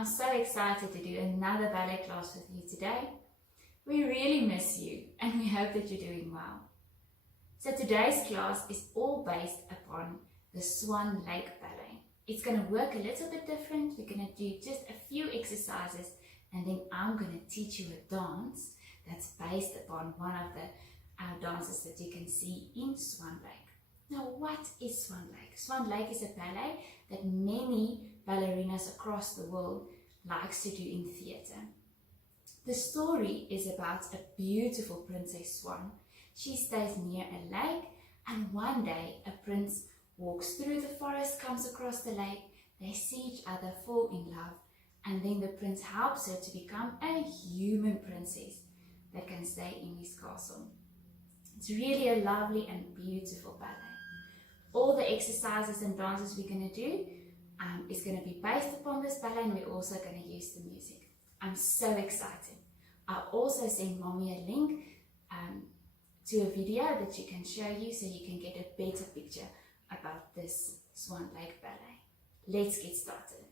I'm so excited to do another ballet class with you today. We really miss you and we hope that you're doing well. So today's class is all based upon the Swan Lake Ballet. It's going to work a little bit different. We're going to do just a few exercises and then I'm going to teach you a dance that's based upon one of our dances that you can see in Swan Lake. Now, what is Swan Lake? Swan Lake is a ballet that many ballerinas across the world likes to do in theatre. The story is about a beautiful princess swan. She stays near a lake and one day a prince walks through the forest, comes across the lake, they see each other, fall in love, and then the prince helps her to become a human princess that can stay in his castle. It's really a lovely and beautiful ballet. All the exercises and dances we're going to do is going to be based upon this ballet, and we're also going to use the music. I'm so excited. I'll also send Mommy a link to a video that you can show you so you can get a better picture about this Swan Lake Ballet. Let's get started.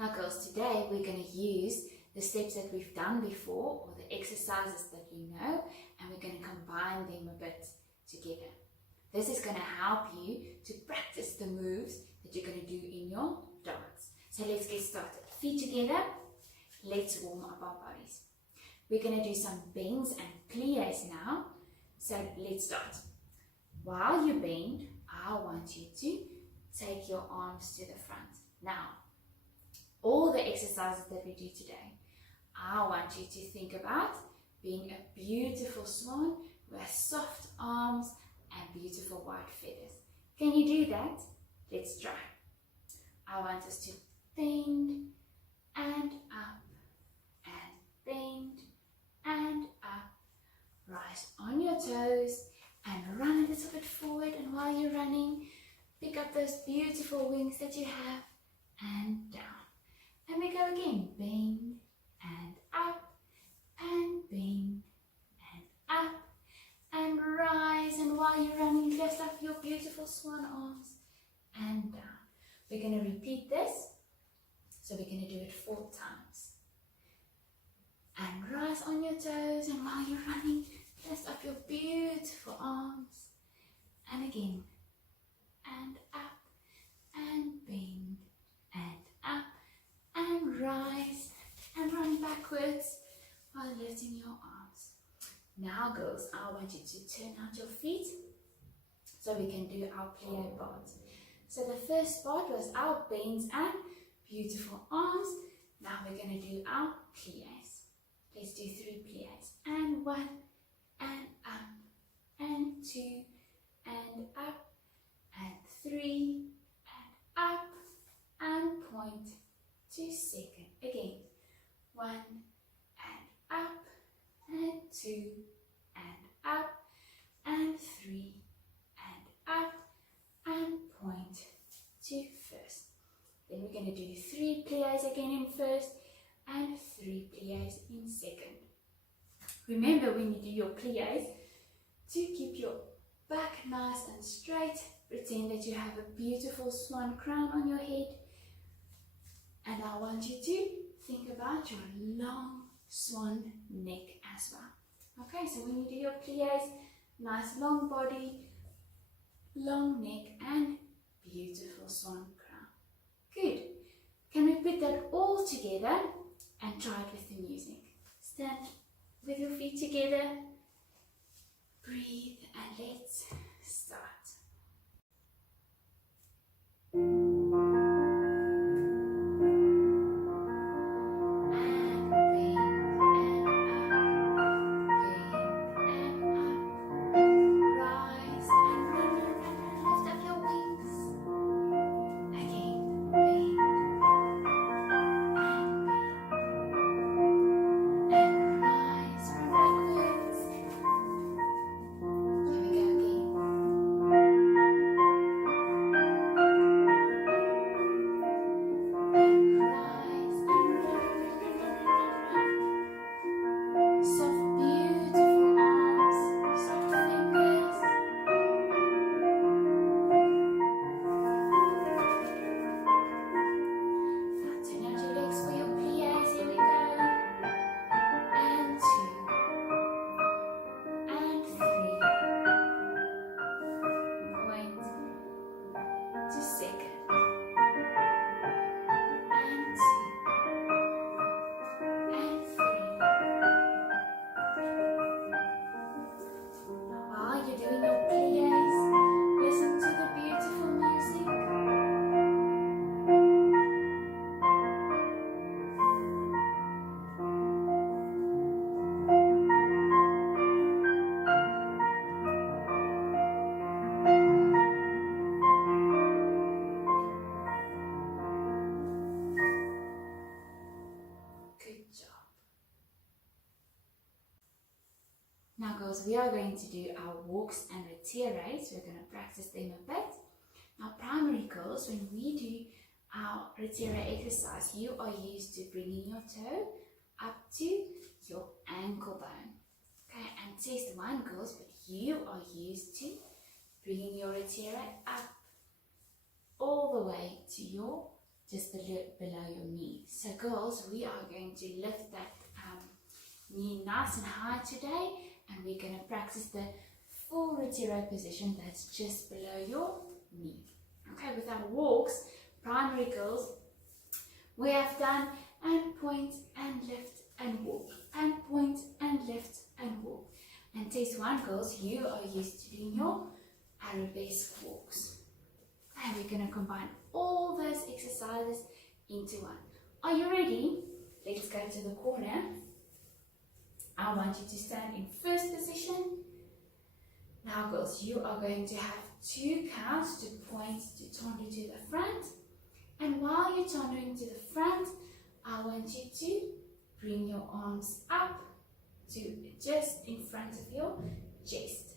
Now girls, today we're going to use the steps that we've done before, or the exercises that you know, and we're going to combine them a bit together. This is going to help you to practice the moves that you're going to do in your dance. So let's get started. Feet together. Let's warm up our bodies. We're going to do some bends and plies now. So let's start. While you bend, I want you to take your arms to the front. Now, all the exercises that we do today, I want you to think about being a beautiful swan with soft arms and beautiful white feathers. Can you do that? Let's try. I want us to bend and up and bend and up. Rise on your toes and run a little bit forward, and while you're running, pick up those beautiful wings that you have and down. And we go again. Bend and up and bend and up and rise, and while you're running, lift up your beautiful swan arms and down. We're going to repeat this, so we're going to do it 4 times. And rise on your toes, and while you're running, lift up your beautiful arms. And again, and up and bend and up and rise and run backwards while lifting your arms. Now girls, I want you to turn out your feet so we can do our plie part. So the first part was our bends and beautiful arms. Now we're going to do our plies. Let's do 3 plies. And 1 and up and 2 and up and 3 and up and point to second. Again, 1 and up and 2 and up and 3 and up and point to first. Then we're going to do 3 plies again in first and 3 plies in second. Remember, when you do your plies, to keep your back nice and straight. Pretend that you have a beautiful swan crown on your head, and I want you to think about your long swan neck as well. Okay, so when you do your plies, nice long body, long neck and beautiful swan crown. Good. Can we put that all together and try it with the music? Stand with your feet together, breathe, and let's start. girls, we are going to do our walks and retires. We're going to practice them a bit. Now primary girls, when we do our retire exercise, you are used to bringing your toe up to your ankle bone. Okay, and test 1 girls, but you are used to bringing your retire up all the way to your, just below your knee. So girls, we are going to lift that knee nice and high today, and we're going to practice the full retiro position that's just below your knee. Okay, with our walks, primary girls, we have done and point and lift and walk, and point and lift and walk. And test 1 girls, you are used to doing your arabesque walks. And we're going to combine all those exercises into one. Are you ready? Let's go to the corner. I want you to stand in first position. Now girls, you are going to have 2 counts to point to tondo to the front. And while you're tondoing to the front, I want you to bring your arms up to just in front of your chest.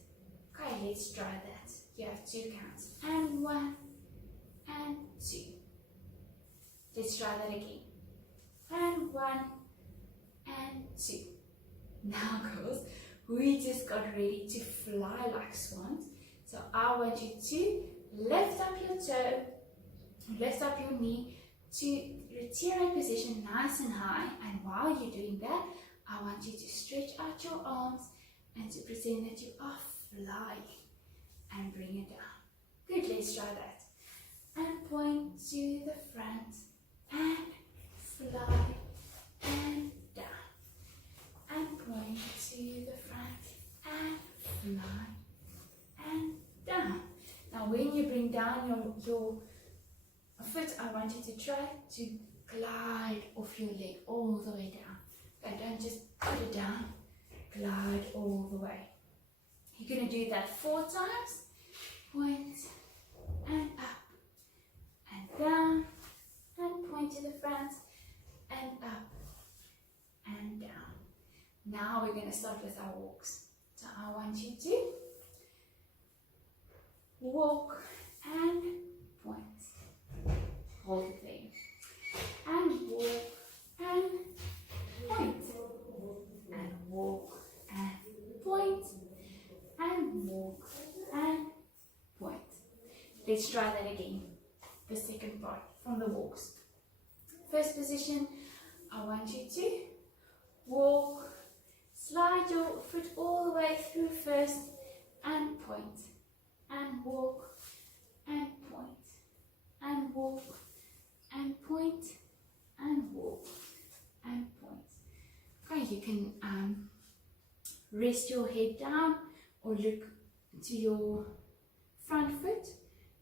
Okay, let's try that. You have 2 counts. And 1 and 2. Let's try that again. And 1 and 2. Now girls, we just got ready to fly like swans. So I want you to lift up your toe, lift up your knee to retire position nice and high. And while you're doing that, I want you to stretch out your arms and to pretend that you are flying. And bring it down. Good, let's try that. And point to the front and fly and down. And point to the front and fly and down. Now when you bring down your foot, I want you to try to glide off your leg all the way down. Okay, don't just put it down, glide all the way. You're going to do that 4 times. Point and up and down and point to the front and up and down. Now we're going to start with our walks. So I want you to walk and point. Hold it there. And walk and point. And walk and point. And walk and point. Let's try that again. The second part from the walks. First position, I want you to walk, slide your foot all the way through first and point. And walk and point. And walk and point. And walk and point. Okay, you can rest your head down or look to your front foot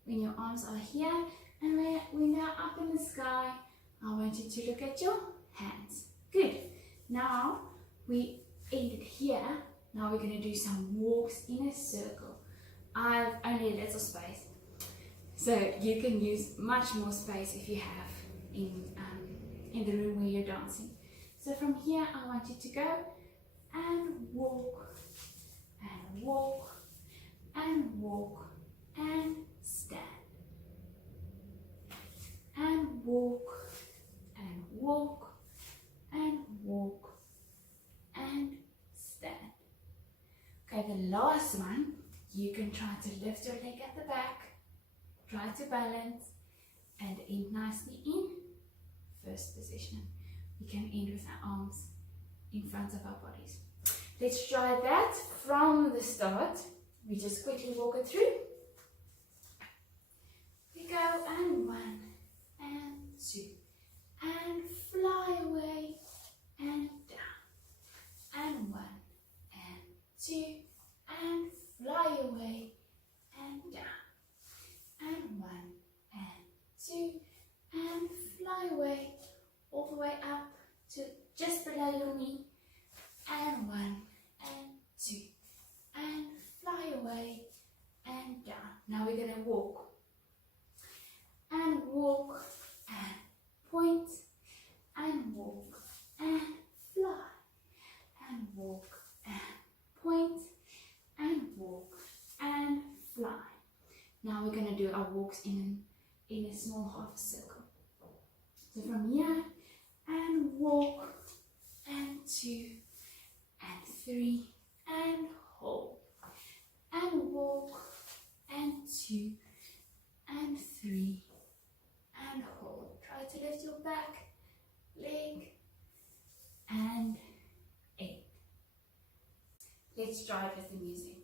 when your arms are here, and we're now up in the sky. I want you to look at your hands. Good. Now we ended here. Now we're going to do some walks in a circle. I've only a little space, so you can use much more space if you have in the room where you're dancing. So from here I want you to go and walk and walk and walk and stand and walk and walk and walk and stand. Okay, the last one, you can try to lift your leg at the back, try to balance and end nicely in first position. We can end with our arms in front of our bodies. Let's try that from the start. We just quickly walk it through. We go and 1 and 2 and fly away and down and 1 and 2 and fly away and down and 1 and 2 and fly away all the way up to just below your knee and 1 and 2 and fly away and down. Now we're going to walk and walk and point and walk and fly and walk and point Now we're going to do our walks in a small half circle. So from here, and walk, and 2, and 3, and hold, and walk, and 2, and 3, and hold. Try to lift your back leg, and 8. Let's try it with the music.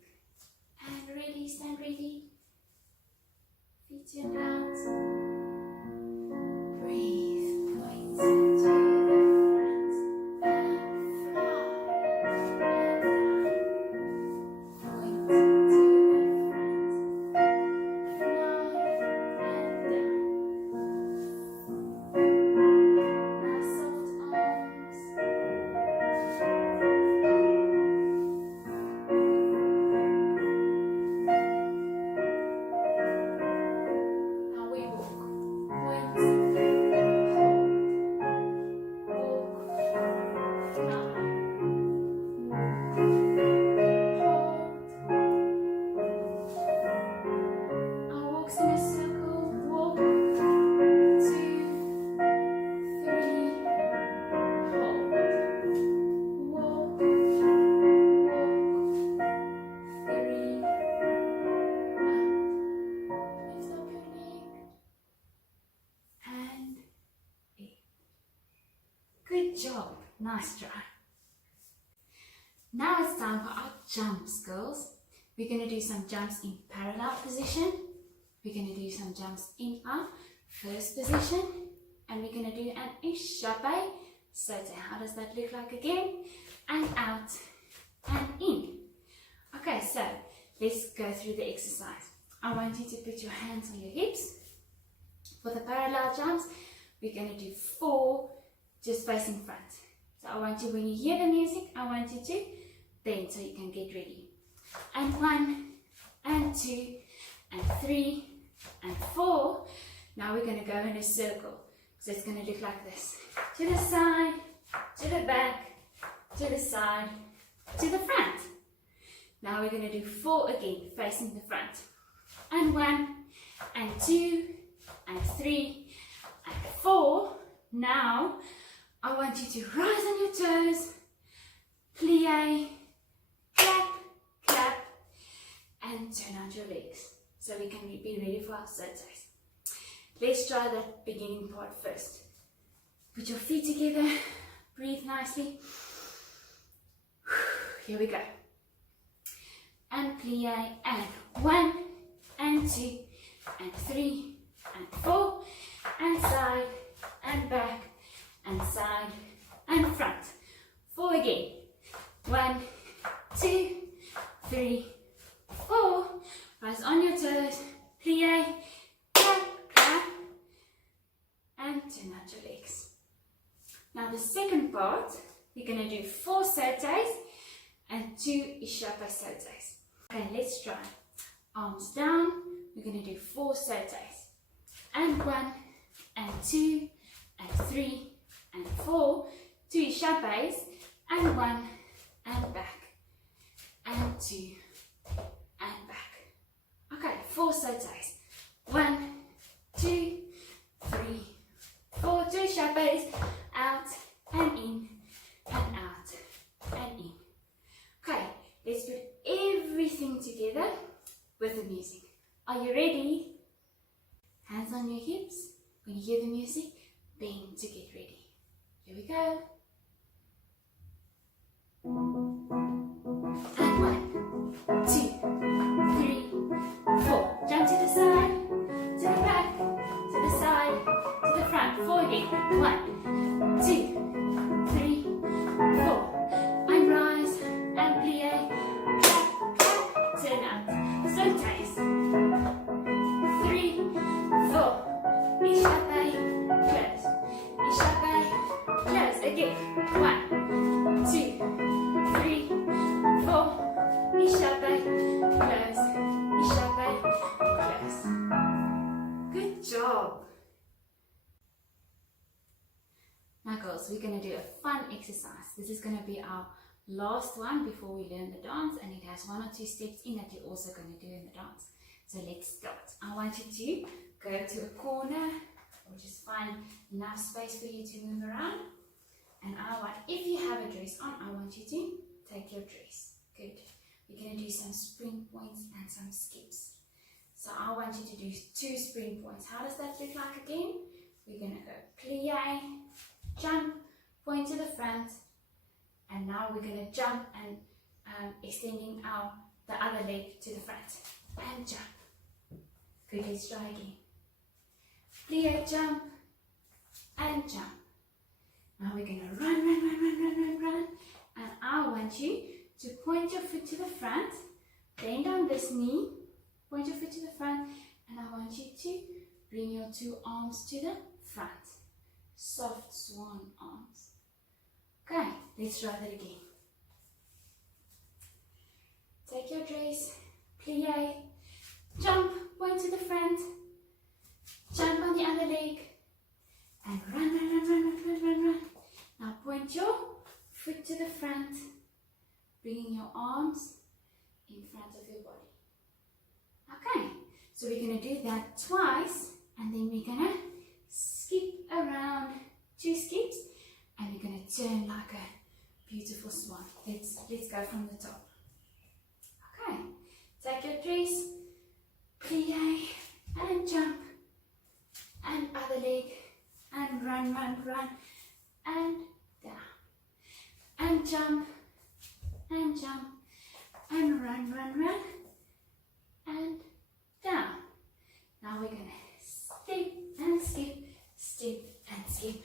And ready, stand ready. Feet turn out. Breathe. Point to the front. And fly. And down. Point to the front. Fly. And down. Now soft arms. Good job, nice try. Now it's time for our jumps, girls. We're going to do some jumps in parallel position. We're going to do some jumps in our first position. And we're going to do an échappé. So how does that look like again? And out and in. Okay, so let's go through the exercise. I want you to put your hands on your hips. For the parallel jumps, we're going to do 4 just facing front. So I want you, when you hear the music, I want you to bend so you can get ready. And 1, and 2, and 3, and 4. Now we're going to go in a circle. So it's going to look like this. To the side, to the back, to the side, to the front. Now we're going to do 4 again, facing the front. And 1, and 2, and 3, and 4. Now, I want you to rise on your toes, plie, clap, clap, and turn out your legs. So we can be ready for our Cecchetti. Let's try that beginning part first. Put your feet together, breathe nicely. Here we go. And plie, and 1, and 2, and 3, and 4, and side, and back, and side, and front. 4 again. 1, 2, 3, 4. Rise on your toes, plie, clap, clap, and turn out your legs. Now the second part, we're going to do 4 sautés and 2 échappé sautés. Okay, let's try. Arms down, we're going to do 4 sautés. And 1, and 2, and 3, and 4, 2 échappés, and 1, and back, and 2, and back. Okay, 4 sautés. 1, 2, 3, 4, 2 échappés, out, and in, and out, and in. Okay, let's put everything together with the music. Are you ready? Hands on your hips. When you hear the music, bend to get ready. Here we go. And 1, 2, 3, 4. Jump to the side, to the back, to the side, to the front. 4 again. 1, 2, 3, 4. And rise and plie, clap, clap, turn out. Sautés. 3, 4. Échappé, close. Échappé, close. Again. 1, 2, 3, 4. Échappé, close. Échappé, close. Good job. Now girls, we're going to do a fun exercise. This is going to be our last one before we learn the dance, and it has 1 or 2 steps in that you're also going to do in the dance. So let's start. I want you to go to a corner or just find enough space for you to move around. And I want, if you have a dress on, I want you to take your dress. Good. We're going to do some spring points and some skips. So I want you to do 2 spring points. How does that look like again? We're going to go plie, jump, point to the front, and now we're going to jump and extending the other leg to the front and jump. Good, let's try again. Plie, jump and jump. Now we're going to run, and I want you to point your foot to the front, bend on this knee, point your foot to the front, and I want you to bring your 2 arms to the front. Soft swan arms. Okay, let's try that again. Take your dress, plie, jump, point to the front, jump on the other leg, and run. Now point your foot to the front, bringing your arms in front of your body. Okay, so we're going to do that twice, and then we're going to skip around 2 skips, and we're going to turn like a beautiful swan. Let's go from the top. Okay, take your dress, plie, and jump, and other leg, and run, and down, and jump, and run, and down. Now we're going to step and skip, step and skip,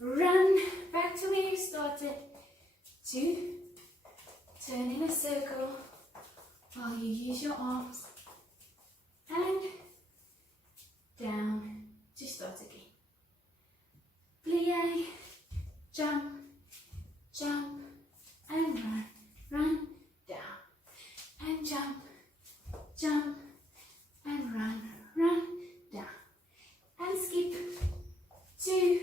run back to where you started, to turn in a circle while you use your arms, and down to start again. Plie, jump, and run, down, and jump, and run, down, and skip, 2,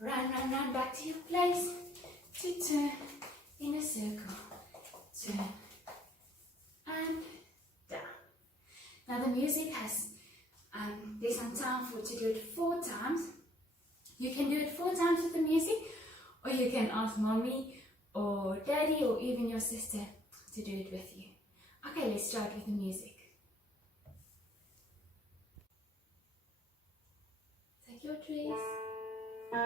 run back to your place, to turn in a circle, turn, and down. Now the music has, there's some time to do it 4 times. You can do it 4 times with the music, or you can ask mommy or daddy or even your sister to do it with you. Okay, let's start with the music. Take your dress. And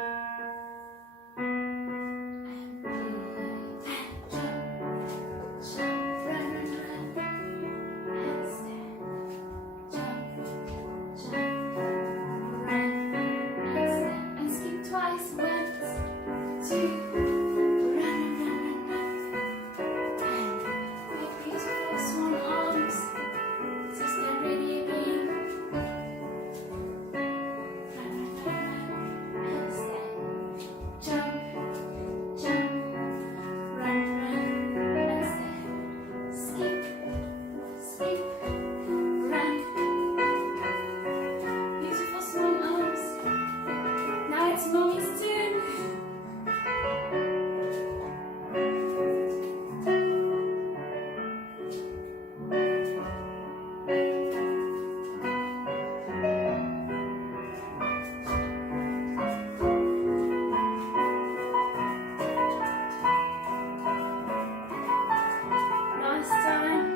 plie, and jump, run, and stand. Jump, run, and stand. And skip twice. 1, 2, run, and make beautiful swan arms. So stand ready again. And stand. Jump, run, and stand. Skip, run. Beautiful swan arms. Now it's mommy's turn. Last time.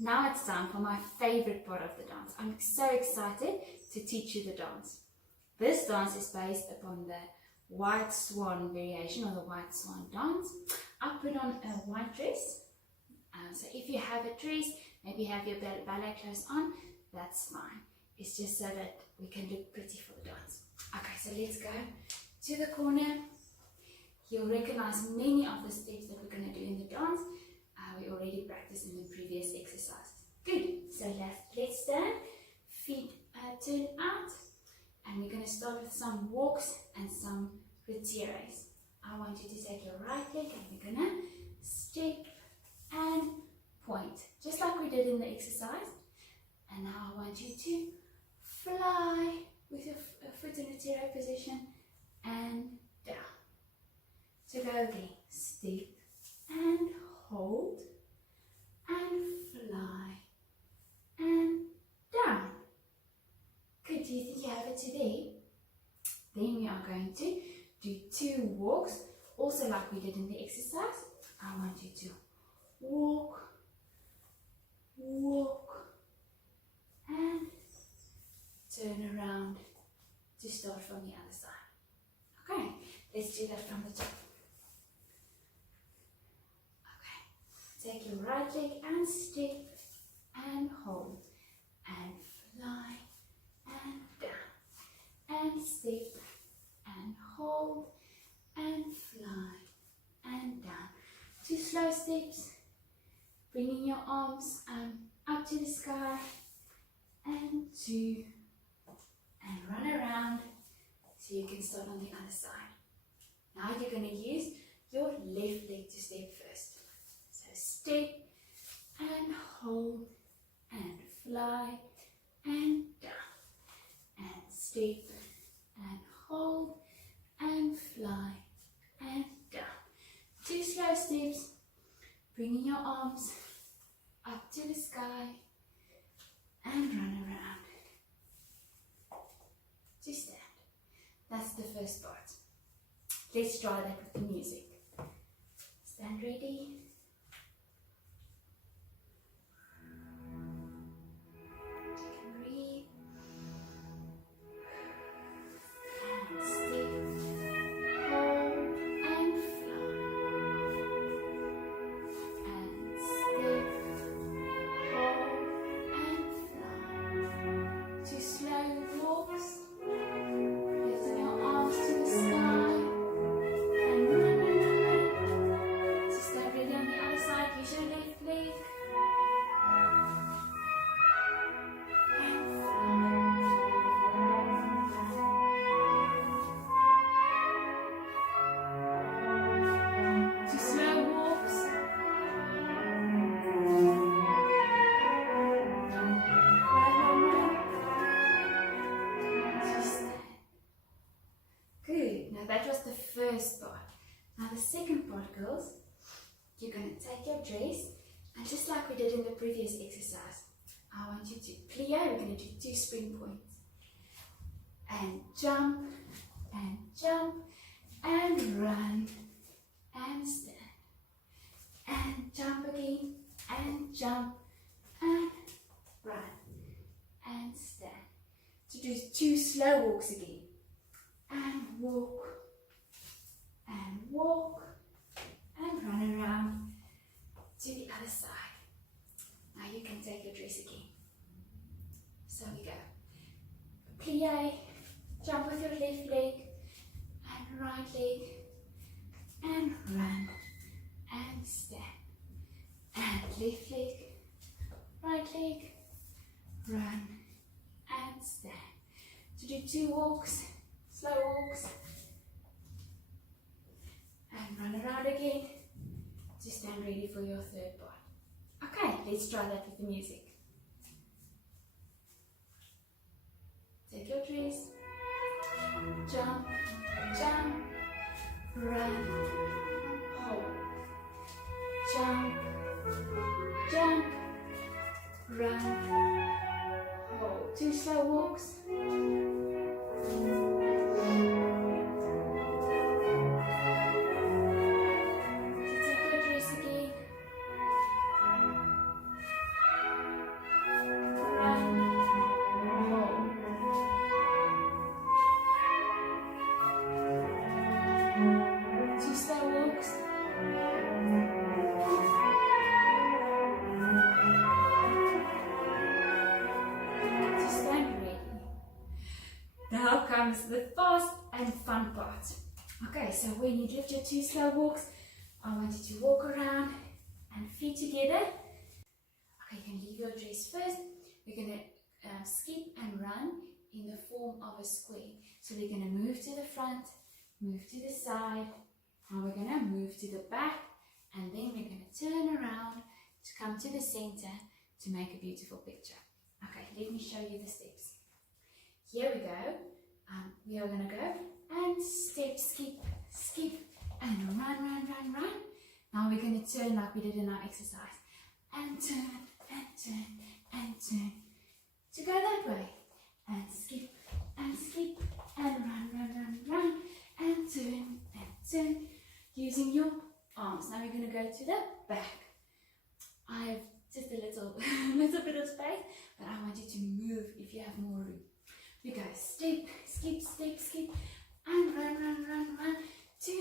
Now it's time for my favorite part of the dance. I'm so excited to teach you the dance. This dance is based upon the white swan variation or the white swan dance. I put on a white dress. So if you have a dress, maybe you have your ballet clothes on, that's fine. It's just so that we can look pretty for the dance. Okay, so let's go to the corner. You'll recognize many of the steps that we're going to do in the dance. We already practiced in the previous exercise. Good. So let's stand. Feet turn out And we're going to start with some walks and some retiers. I want you to take your right leg and we're going to step and point, just like we did in the exercise. And now I want you to fly with your foot in a tiro position and down. So go again, step and hold and fly and down. Good, do you think you have it today? Then we are going to do 2 walks, also like we did in the exercise. I want you to walk, walk, and turn around to start from the other side. Okay, let's do that from the top. Okay, take your right leg and step and hold and fly and down and step and hold and fly and down. 2 slow steps, bringing your arms up to the sky and 2 and run around so you can start on the other side. Now you're going to use your left leg to step first. So step and hold and fly and down and step and hold and fly and down. 2 slow steps, bringing your arms up to the sky and run around to stand. That's the first part. Let's try that with the music. Stand ready. Breathe. And step. Hold and fly. And step. Hold and fly. 2 slow walks. Lifting your arms to the sky and running around. So stay ready on the other side. Use your left leg. And fly. 2 slow walks. Good. Now that was the first part. Now the second part, girls, you're going to take your dress and just like we did in the previous exercise, I want you to plie. We're going to do 2 spring points. And jump and run and stand. And jump again and jump and run and stand. To do 2 slow walks again. And walk and run around to the other side. Now you can take your dress again. So we go. Plie, jump with your left leg and right leg and run and stand. And left leg, right leg, run and stand. To do 2 walks, slow walks, and run around again to stand ready for your third part. Okay, let's try that with the music. Take your dress, jump, jump, run, hold, jump, jump, run, hold. 2 slow walks. Now comes the fast and fun part. Okay, so when you lift your 2 slow walks, I want you to walk around and feet together. Okay, you can leave your dress first. We're going to skip and run in the form of a square. So we're going to move to the front, move to the side, and we're going to move to the back, and then we're going to turn around to come to the center to make a beautiful picture. Okay, let me show you the steps. Here we go. We are going to go and step, skip, skip, and run, run, run, run. Now we're going to turn like we did in our exercise, and turn, and turn, and turn, to go that way, and skip, and run, run, run, run, and turn, using your arms. Now we're going to go to the back. I have just a little bit of space, but I want you to move if you have more room. We go step, skip, step, skip, and run, run, run, run, to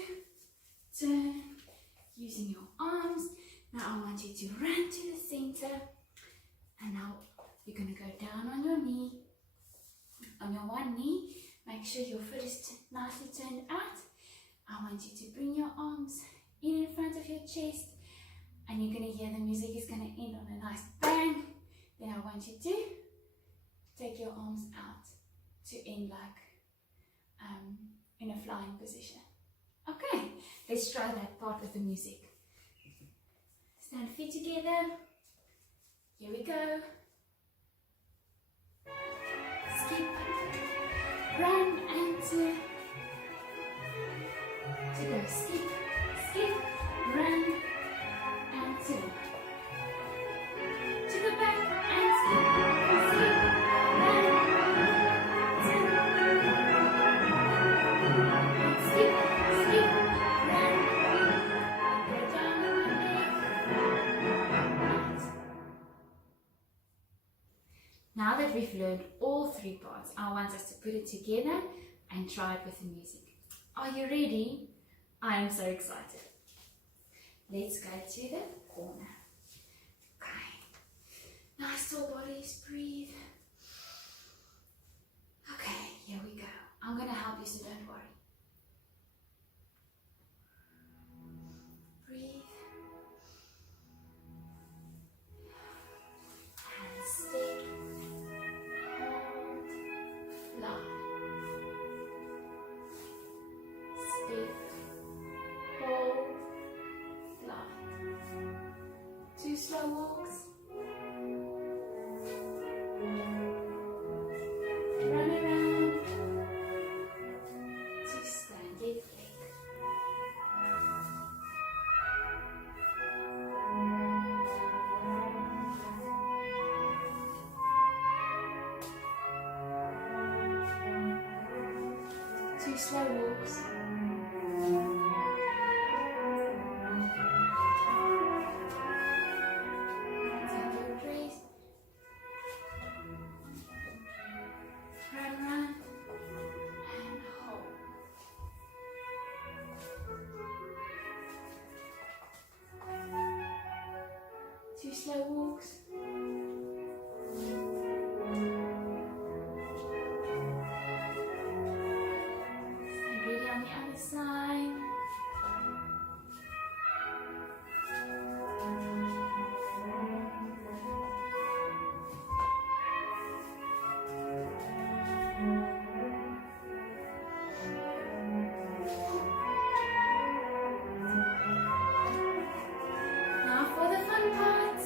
turn, using your arms. Now I want you to run to the center, and now you're going to go down on your knee, on your one knee. Make sure your foot is nicely turned out. I want you to bring your arms in front of your chest, and you're going to hear the music is going to end on a nice bang. Then I want you to take your arms out to end like in a flying position. Okay, let's try that part with the music. Stand feet together. Here we go. Skip, run, and turn. To go skip, skip, run, and turn. To the back and skip, skip, run, turn. And skip, skip, run. And go down on one leg. And now that we've learned all three parts, I want us to put it together and try it with the music. Are you ready? I am so excited. Let's go to the corner. Okay. Nice tall bodies, breathe. Okay, here we go. I'm going to help you, so don't worry. Breathe. And step. Hold. Fly. Step. Hold. Fly. 2 slow walks. Run around. 2 stand leg. 2 slow walks. Take your breath. Run, run, and hold. Two slow walks. Stand ready on the other side. Now for the fun part.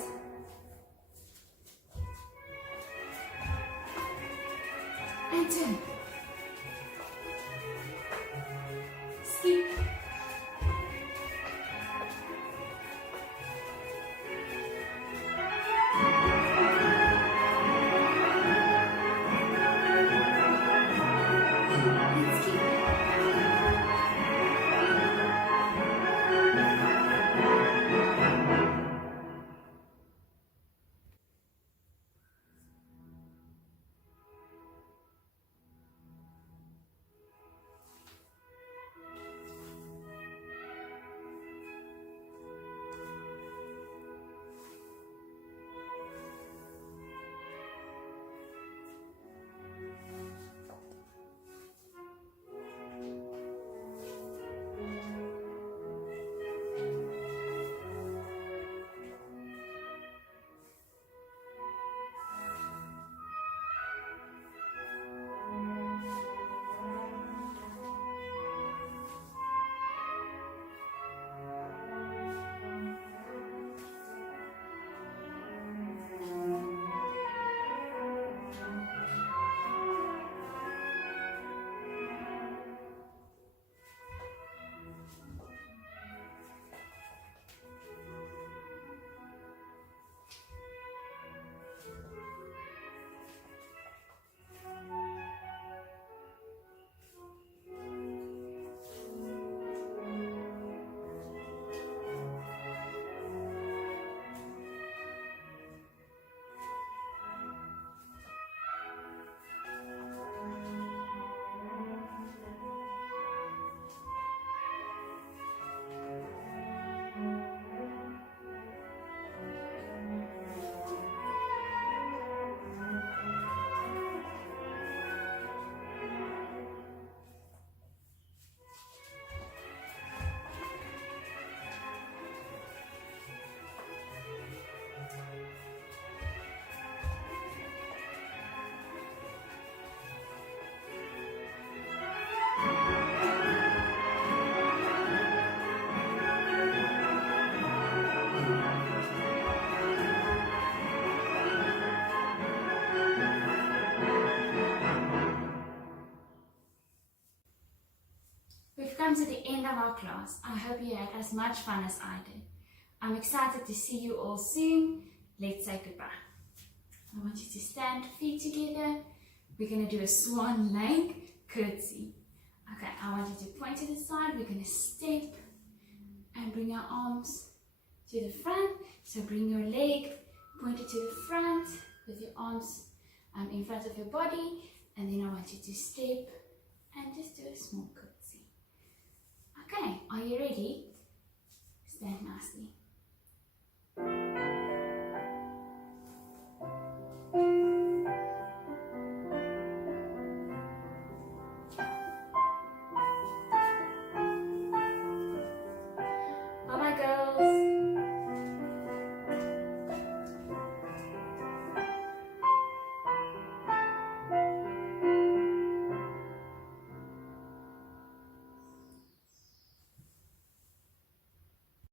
And turn. Skip. We've come to the end of our class. I hope you had as much fun as I did. I'm excited to see you all soon. Let's say goodbye. I want you to stand, feet together. We're going to do a swan leg curtsy. Okay, I want you to point to the side. We're going to step and bring our arms to the front. So bring your leg pointed to the front with your arms in front of your body. And then I want you to step and just do a small curtsy. Okay, are you ready?